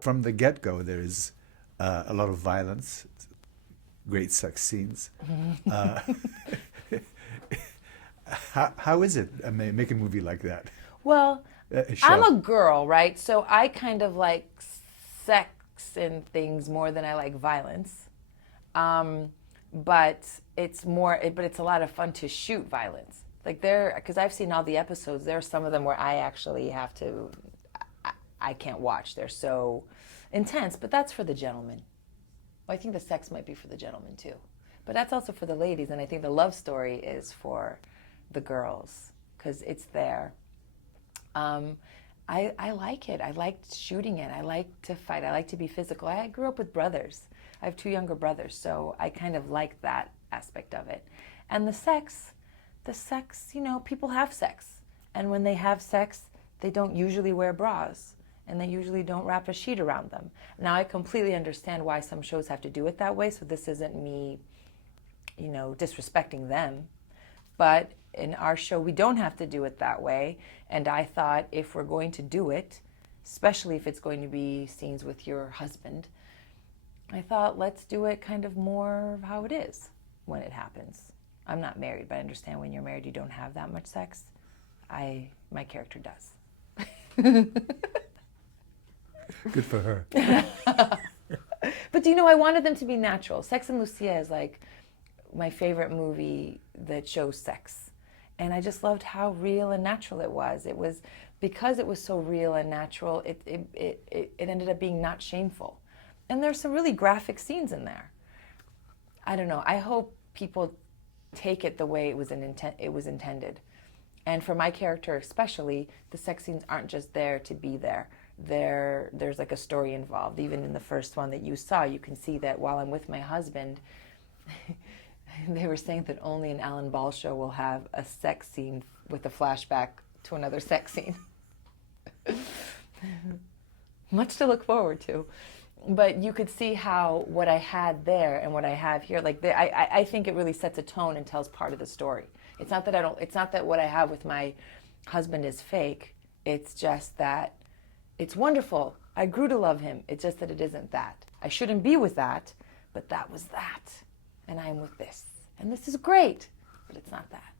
From the get-go, there is a lot of violence, great sex scenes. Uh, how is it make a movie like that? Well, A I'm show? a girl, right? So I kind of like sex and things more than I like violence. Um, but but it's a lot of fun to shoot violence. Like because I've seen all the episodes. There are some of them where I actually have to, I can't watch. They're so intense. But that's for the gentleman. Well, I think the sex might be for the gentleman too. But that's also for the ladies. And I think the love story is for the girls because it's there. Um, I like it. I like shooting it. I like to fight. I like to be physical. I grew up with brothers. I have two younger brothers, so I kind of like that aspect of it. And the sex, people have sex. And when they have sex, they don't usually wear bras and they usually don't wrap a sheet around them. Now, I completely understand why some shows have to do it that way, so this isn't me, disrespecting them. But in our show, we don't have to do it that way. And I thought if we're going to do it, especially if it's going to be scenes with your husband, I thought let's do it kind of more of how it is when it happens. I'm not married, but I understand when you're married, you don't have that much sex. My character does. Good for her. But I wanted them to be natural. Sex and Lucia is like my favorite movie that shows sex. And I just loved how real and natural it was. It was because it was so real and natural, it ended up being not shameful. And there's some really graphic scenes in there. I don't know. I hope people take it the way it was intended. And for my character especially, the sex scenes aren't just there to be there. There's like a story involved. Even in the first one that you saw, you can see that while I'm with my husband, they were saying that only an Alan Ball show will have a sex scene with a flashback to another sex scene. Much to look forward to. But you could see how what I had there and what I have here, I think it really sets a tone and tells part of the story. It's not that what I have with my husband is fake. It's just that it's wonderful. I grew to love him. It's just that it isn't that. I shouldn't be with that, but that was that. And I'm with this. And this is great, but it's not that.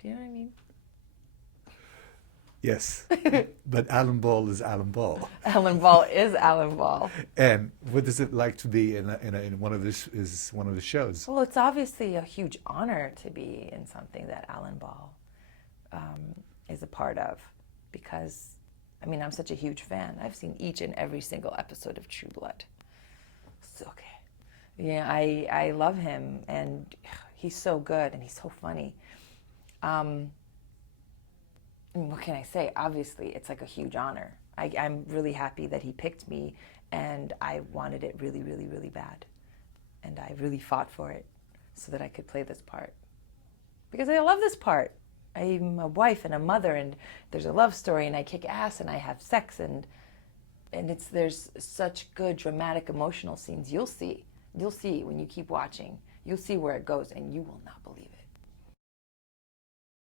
Do you know what I mean? Yes. But Alan Ball is Alan Ball. Alan Ball is Alan Ball. And what is it like to be in one of the shows? Well, it's obviously a huge honor to be in something that Alan Ball is a part of because, I'm such a huge fan. I've seen each and every single episode of True Blood. It's okay. Yeah, I love him, and he's so good, and he's so funny. What can I say? Obviously, it's like a huge honor. I'm really happy that he picked me, and I wanted it really, really, really bad. And I really fought for it so that I could play this part. Because I love this part. I'm a wife and a mother, and there's a love story, and I kick ass, and I have sex, and there's such good, dramatic, emotional scenes. You'll see when you keep watching. You'll see where it goes, and you will not believe it.